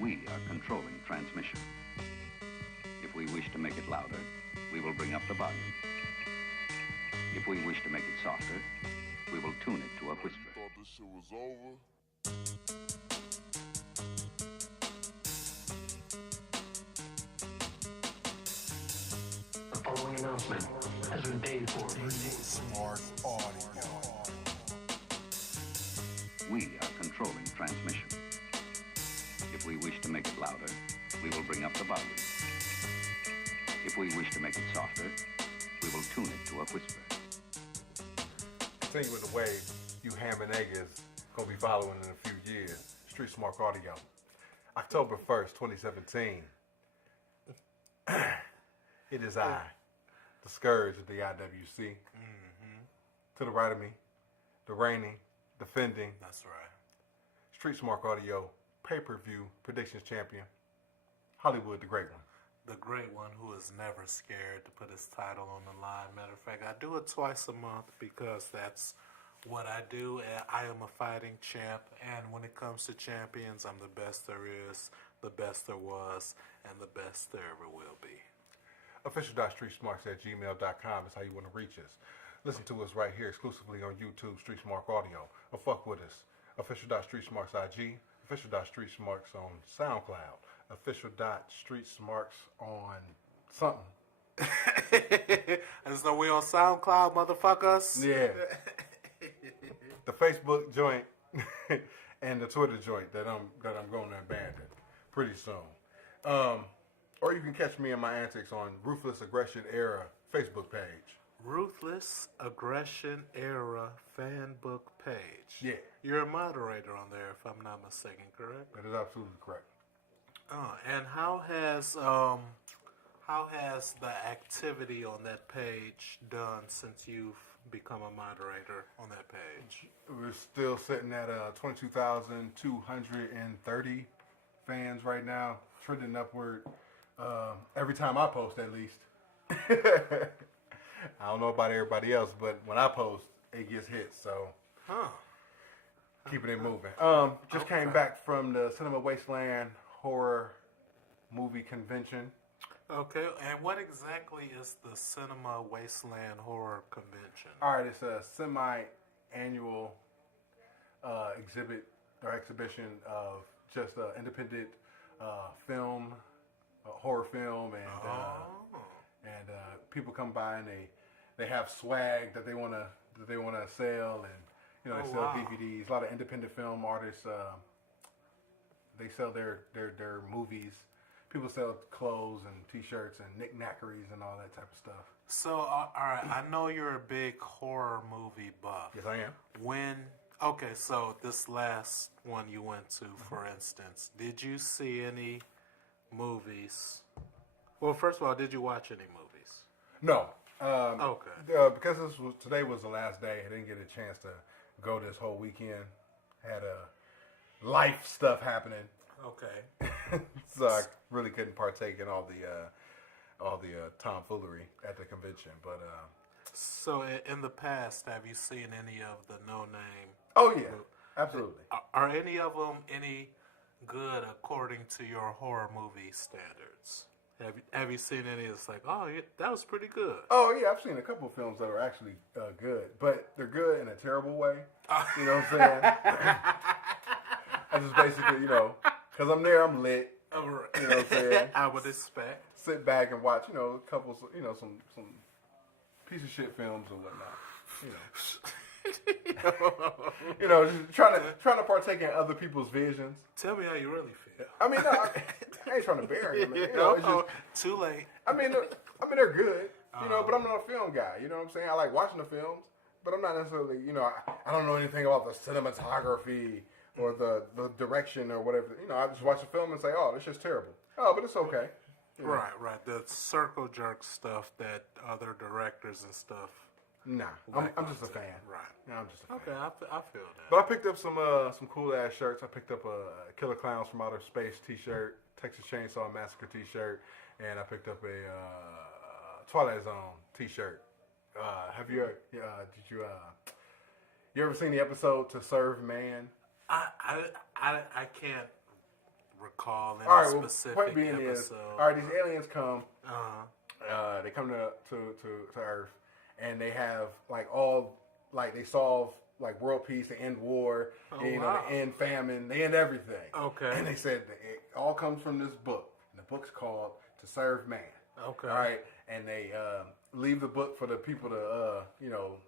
We are controlling transmission. If we wish to make it louder, we will bring up the volume. If we wish to make it softer, we will tune it to a whisper. Thought this shit was over. The following announcement has been paid for. Smart audio. We are controlling transmission. If we wish to make it louder, we will bring up the volume. If we wish to make it softer, we will tune it to a whisper. Continue with the way you ham and egg is going to be following in a few years. StreetSmark Audio. October 1st, 2017. It is I, the scourge of the IWC. Mm-hmm. To the right of me, the reigning, defending, That's right. StreetSmark Audio pay-per-view predictions champion, Hollywood, the great one. The great one who is never scared to put his title on the line. Matter of fact, I do it twice a month because that's what I do. And I am a fighting champ, and when it comes to champions, I'm the best there is, the best there was, and the best there ever will be. Official.StreetSmarks@gmail.com is how you want to reach us. Listen to us right here exclusively on YouTube, StreetSmark Audio, or fuck with us. Official.StreetSmarks IG, Official.StreetSmarks on SoundCloud, Official.StreetSmarks on something. There's no way on SoundCloud, motherfuckers. Yeah. The Facebook joint and the Twitter joint that I'm going to abandon pretty soon. Or you can catch me in my antics on Ruthless Aggression Era Facebook page. Ruthless Aggression Era fanbook page. Yeah. You're a moderator on there, if I'm not mistaken, correct? That is absolutely correct. And how has the activity on that page done since you've become a moderator on that page? We're still sitting at 22,230 fans right now, trending upward every time I post, at least. I don't know about everybody else, but when I post, it gets hit. So, keeping it moving. Just came back from the Cinema Wasteland Horror Movie Convention. Okay, and what exactly is the Cinema Wasteland Horror Convention? All right, it's a semi-annual exhibit or exhibition of just independent film, horror film, and people come by and they have swag that they want to sell, and they sell DVDs. A lot of independent film artists they sell their movies. People sell clothes and T-shirts and knickknackeries and all that type of stuff. So, all right, I know you're a big horror movie buff. Yes, I am. Okay, so this last one you went to, for instance, did you see any movies? Well, first of all, did you watch any movies? No. Okay. Because today was the last day, I didn't get a chance to go this whole weekend. Had life stuff happening. Okay. So I really couldn't partake in all the tomfoolery at the convention. But so in the past, have you seen any of the no-name? Oh yeah, absolutely. Are any of them any good according to your horror movie standards? Have you seen any that's like, oh, yeah, that was pretty good? Oh yeah, I've seen a couple of films that are actually good, but they're good in a terrible way. You know what I'm saying? I just basically, because I'm there, I'm lit. You know what I'm saying? I would expect. Sit back and watch, a couple, some piece of shit films and whatnot. Just trying to partake in other people's visions. Tell me how you really feel. I mean, no, I ain't trying to bury them. It's just, too late. I mean, they're good, but I'm not a film guy. You know what I'm saying? I like watching the films, but I'm not necessarily, I don't know anything about the cinematography or the direction or whatever. I just watch the film and say, oh, this shit's terrible. Oh, but it's okay. Right. The circle jerk stuff that other directors and stuff. Nah, I'm just a fan. Right. Yeah, I'm just a fan. Okay, I feel that. But I picked up some cool ass shirts. I picked up a Killer Clowns from Outer Space T-shirt, Texas Chainsaw Massacre T-shirt, and I picked up a Twilight Zone T-shirt. Have you? You ever seen the episode To Serve Man? I can't recall any All right, well, specific point being episode. is, all right, these aliens come. Uh-huh. They come to Earth, and they have they solve like world peace, they end war, wow. they end famine, they end everything. Okay. And they said that it all comes from this book. And the book's called To Serve Man. Okay. All right, and they leave the book for the people to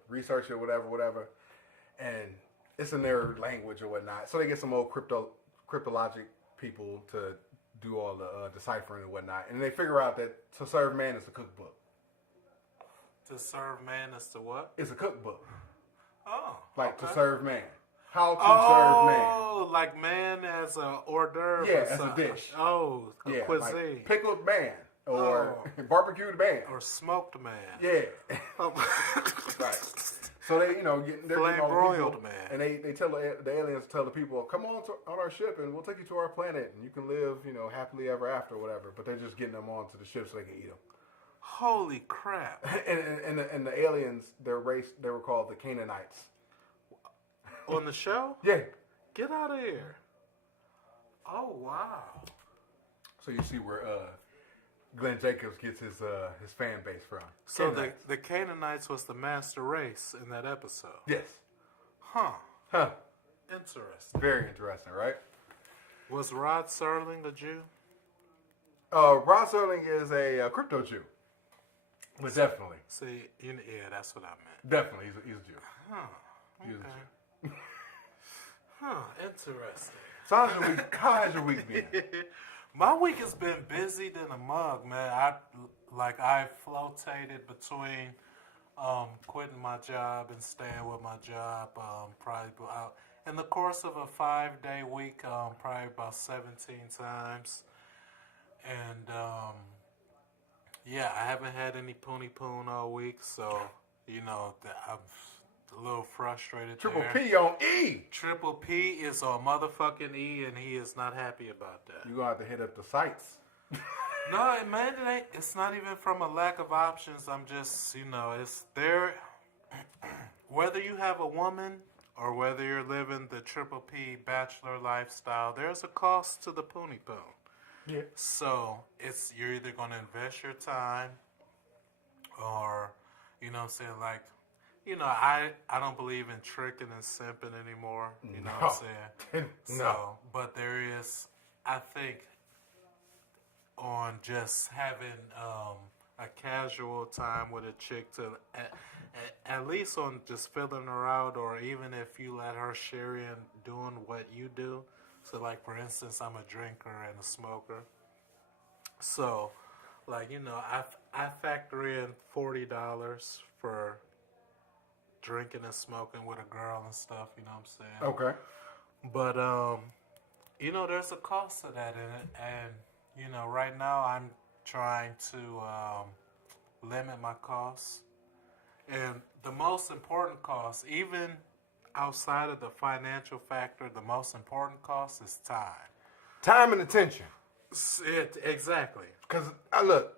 research it, whatever, and it's in their language or whatnot. So they get some old cryptologic people to do all the deciphering and whatnot, and they figure out that To Serve Man is a cookbook. To Serve Man is to what? It's a cookbook. Oh. Like okay. To Serve Man. How to serve man. Oh, like man as a hors d'oeuvre. Yeah, or as a something. dish. Oh, a Yeah, cuisine. like pickled man or barbecued man. Or smoked man. Yeah. Oh. Right. So they, they're Flame getting all the broiled people, man. and they tell the aliens tell the people, come on our ship and we'll take you to our planet and you can live, happily ever after, or whatever. But they're just getting them onto the ship so they can eat them. Holy crap! and the aliens, their race, they were called the Canaanites. On the show? Yeah. Get out of here! Oh wow! So you see where Glenn Jacobs gets his fan base from. So Canaanites. the Canaanites was the master race in that episode. Yes. Huh. Interesting. Very interesting, right? Was Rod Serling a Jew? Rod Serling is a crypto Jew. But definitely. See, yeah, that's what I meant. Definitely, he's a Jew. Huh. He's a Okay. Jew. Huh. Interesting. So how has your week been? My week has been busy than a mug, man. I flotated between quitting my job and staying with my job probably about in the course of a 5-day week, probably about 17 times. And yeah, I haven't had any poon all week, so I'm a little frustrated. Triple there. P on E. Triple P is on motherfucking E, and he is not happy about that. You're going to have to hit up the sites. No, man, it's not even from a lack of options. I'm just, it's there. Whether you have a woman or whether you're living the Triple P bachelor lifestyle, there's a cost to the poonie poon. Yeah. So you're either going to invest your time or, I don't believe in tricking and simping anymore. You know what I'm saying? No. So, but there is, I think, on just having a casual time with a chick to at least on just filling her out, or even if you let her share in doing what you do. So, like, for instance, I'm a drinker and a smoker. So, like, I factor in $40 for drinking and smoking with a girl and stuff, you know what I'm saying? Okay. But, there's a cost to that in it. And, right now I'm trying to limit my costs. And the most important cost, even outside of the financial factor, the most important cost is time. Time and attention. Exactly. Because, look,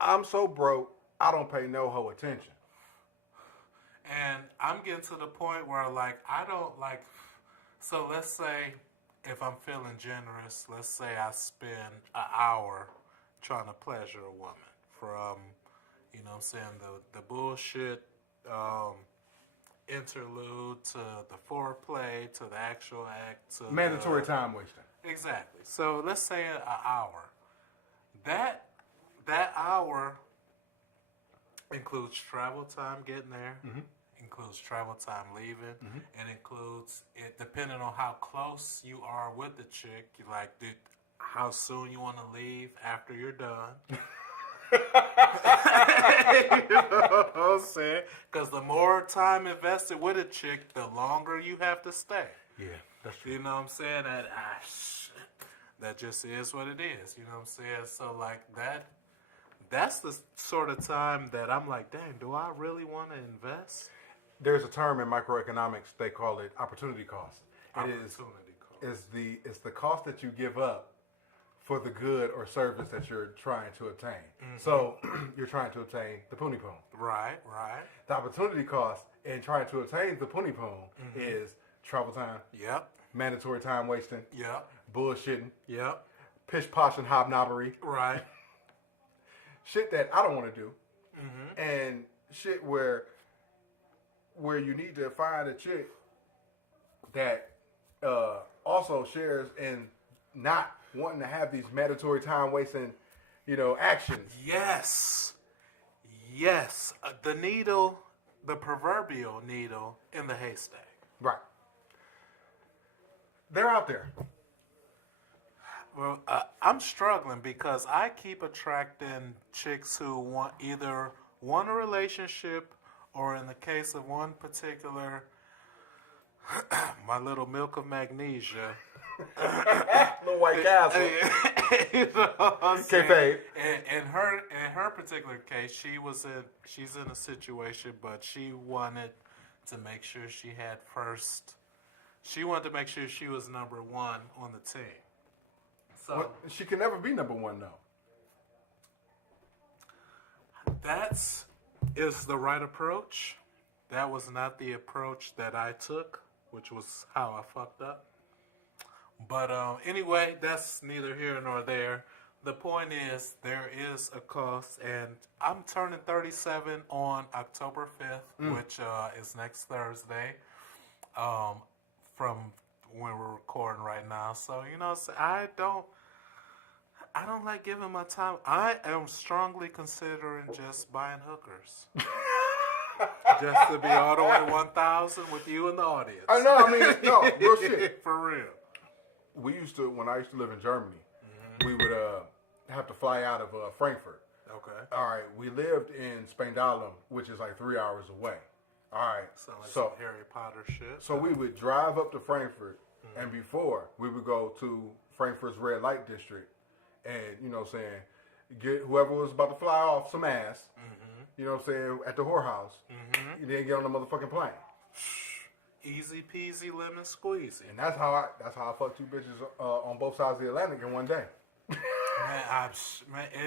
I'm so broke, I don't pay no hoe attention. And I'm getting to the point where, I don't, so let's say if I'm feeling generous, let's say I spend an hour trying to pleasure a woman from, the bullshit interlude to the foreplay to the actual act to Mandatory time wasting. Exactly. So let's say an hour. That hour includes travel time getting there, includes travel time leaving, and includes it depending on how close you are with the chick. How soon you want to leave after you're done. You know what I'm saying? Because the more time invested with a chick, the longer you have to stay. Yeah, that's true. You know what I'm saying? That just is what it is. You know what I'm saying? So, that's the sort of time that I'm like, dang, do I really want to invest? There's a term in microeconomics, they call it opportunity cost. Opportunity cost. It's the cost that you give up for the good or service that you're trying to obtain. So you're trying to obtain the poonie poon. Right. The opportunity cost in trying to obtain the poonie poon is travel time, Yep. mandatory time wasting, Yep. bullshitting, Yep. pish posh and hobnobbery. Right. Shit that I don't want to do. And shit where you need to find a chick that also shares in not wanting to have these mandatory time wasting, actions. Yes. The proverbial needle in the haystack. Right. They're out there. Well, I'm struggling because I keep attracting chicks who want a relationship, or in the case of one particular, my little milk of magnesia. Little White Castle. You know what I'm saying? Kayfabe. In her particular case, she's in a situation, but she wanted to make sure she had first. She wanted to make sure she was number one on the team. So Well, she can never be number one, though. Is the right approach. That was not the approach that I took, which was how I fucked up. But anyway, that's neither here nor there. The point is, there is a cost, and I'm turning 37 on October 5th, which is next Thursday, from when we're recording right now. So, I don't like giving my time. I am strongly considering just buying hookers. Just to be all the way 1,000 with you in the audience. I know, no, real shit. For real. When I used to live in Germany, we would have to fly out of Frankfurt. Okay. All right, we lived in Spangdahlem, which is like 3 hours away. All right, Sound like some Harry Potter shit. so we would drive up to Frankfurt, and before we would go to Frankfurt's red light district, and get whoever was about to fly off some ass, at the whorehouse, and then get on the motherfucking plane. Easy peasy lemon squeezy. And that's how I fucked two bitches on both sides of the Atlantic in one day. Man,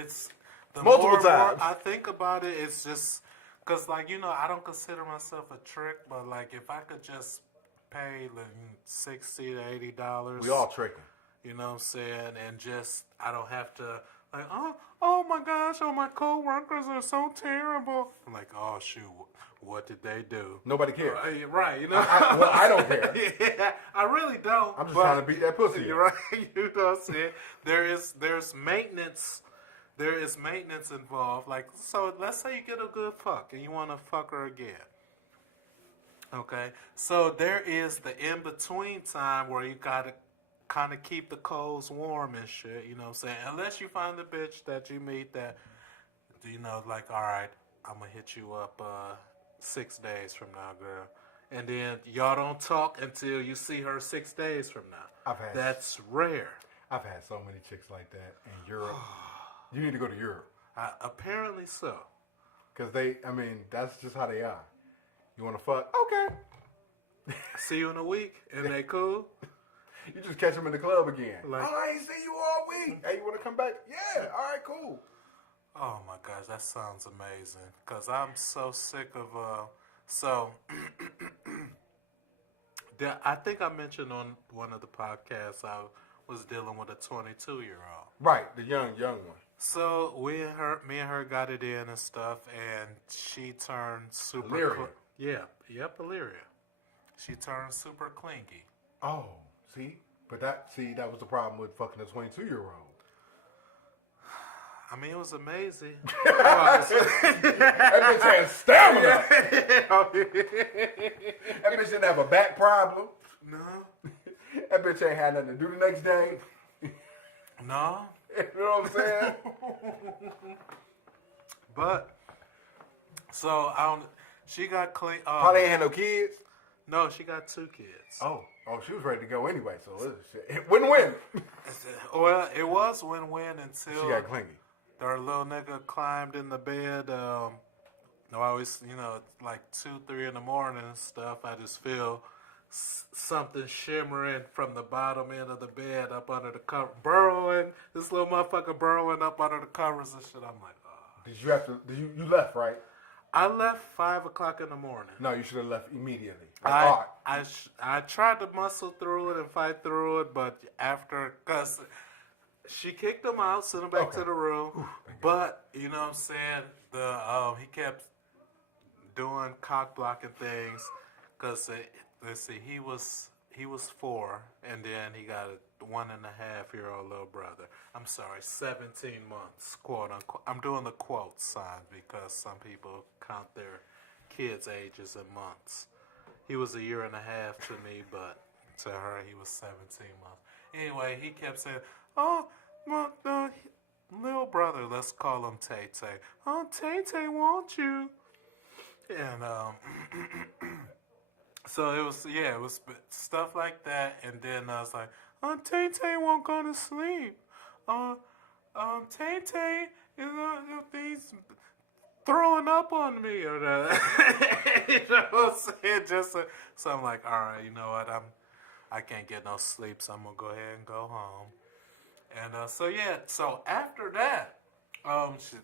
it's the Multiple more and more times. I think about it, it's just because, I don't consider myself a trick, but if I could just pay $60 to $80, We all tricking. you know what I'm saying, and just I don't have to oh my gosh, my coworkers are so terrible. I'm like, oh shoot, what did they do? Nobody cares. Right, I don't care. Yeah, I really don't. I'm just trying to beat that pussy. You're right. You know what I'm saying? There's maintenance. There is maintenance involved. So let's say you get a good fuck and you want to fuck her again. Okay? So there is the in-between time where you got to kind of keep the coals warm and shit, you know what I'm saying? Unless you find the bitch that you meet that, all right, I'm going to hit you up 6 days from now, girl. And then y'all don't talk until you see her 6 days from now. That's rare. I've had so many chicks like that in Europe. You need to go to Europe. Apparently so. Because that's just how they are. You want to fuck? Okay. See you in a week, and they cool? You just catch them in the club again. I ain't seen you all week. Hey, you want to come back? Yeah. All right, cool. Oh, my gosh, that sounds amazing. Because I'm so sick of... I think I mentioned on one of the podcasts I was dealing with a 22-year-old. Right, the young one. So me and her got it in and stuff, and she turned super... Illyria. Yep, Illyria. She turned super clingy. Oh, see? But that was the problem with fucking a 22-year-old. It was amazing. That bitch had stamina. That bitch didn't have a back problem. No. That bitch ain't had nothing to do the next day. No. You know what I'm saying? But, she got clean. Probably ain't had no kids. No, she got 2 kids. Oh, she was ready to go anyway, so it was shit. Win-win. Well, it was win-win until She got clingy. her little nigga climbed in the bed. I always, 2, 3 in the morning and stuff, I just feel something shimmering from the bottom end of the bed up under the cover, burrowing. This little motherfucker burrowing up under the covers and shit. I'm like, oh. You left, right? I left 5 o'clock in the morning. No, you should have left immediately. I tried to muscle through it and fight through it, but because she kicked him out, sent him back Okay. to the room. But you know what I'm saying? He kept doing cock blocking things because let's see, he was 4, and then he got a 1.5-year-old little brother. I'm sorry, 17 months, quote unquote. I'm doing the quote sign because some people count their kids' ages in months. He was 1.5 years to me, but to her he was 17 months. Anyway, he kept saying, "Oh, my little brother, let's call him Tay Tay. Oh, Tay Tay, won't you?" And so it was stuff like that. And then I was like, "Oh, Tay Tay won't go to sleep. Tay Tay he's throwing up on me," or you know what I'm saying? So I'm like, all right, you know what? I can't get no sleep, so I'm gonna go ahead and go home. And so after that,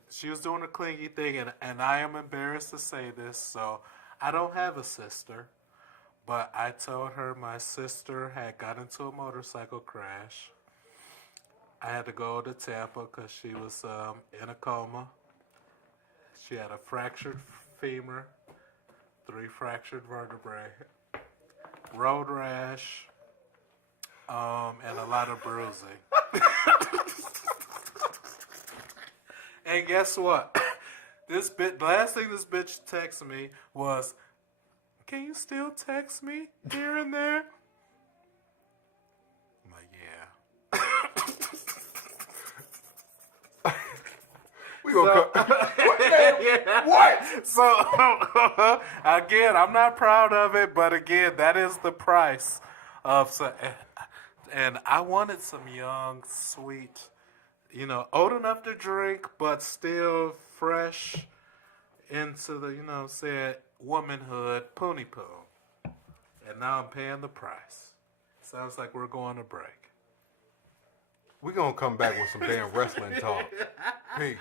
she was doing a clingy thing, and I am embarrassed to say this, so I don't have a sister, but I told her my sister had got into a motorcycle crash. I had to go to Tampa because she was in a coma. She had a fractured femur, 3 fractured vertebrae, road rash, and a lot of bruising. And guess what? The last thing this bitch texted me was, "Can you still text me here and there?" I'm like, yeah. We gonna what? So again, I'm not proud of it, but again, that is the price of. And I wanted some young, sweet, old enough to drink, but still fresh into the, womanhood, poonie poo. And now I'm paying the price. Sounds like we're going to break. We gonna come back with some damn wrestling talk. Peace.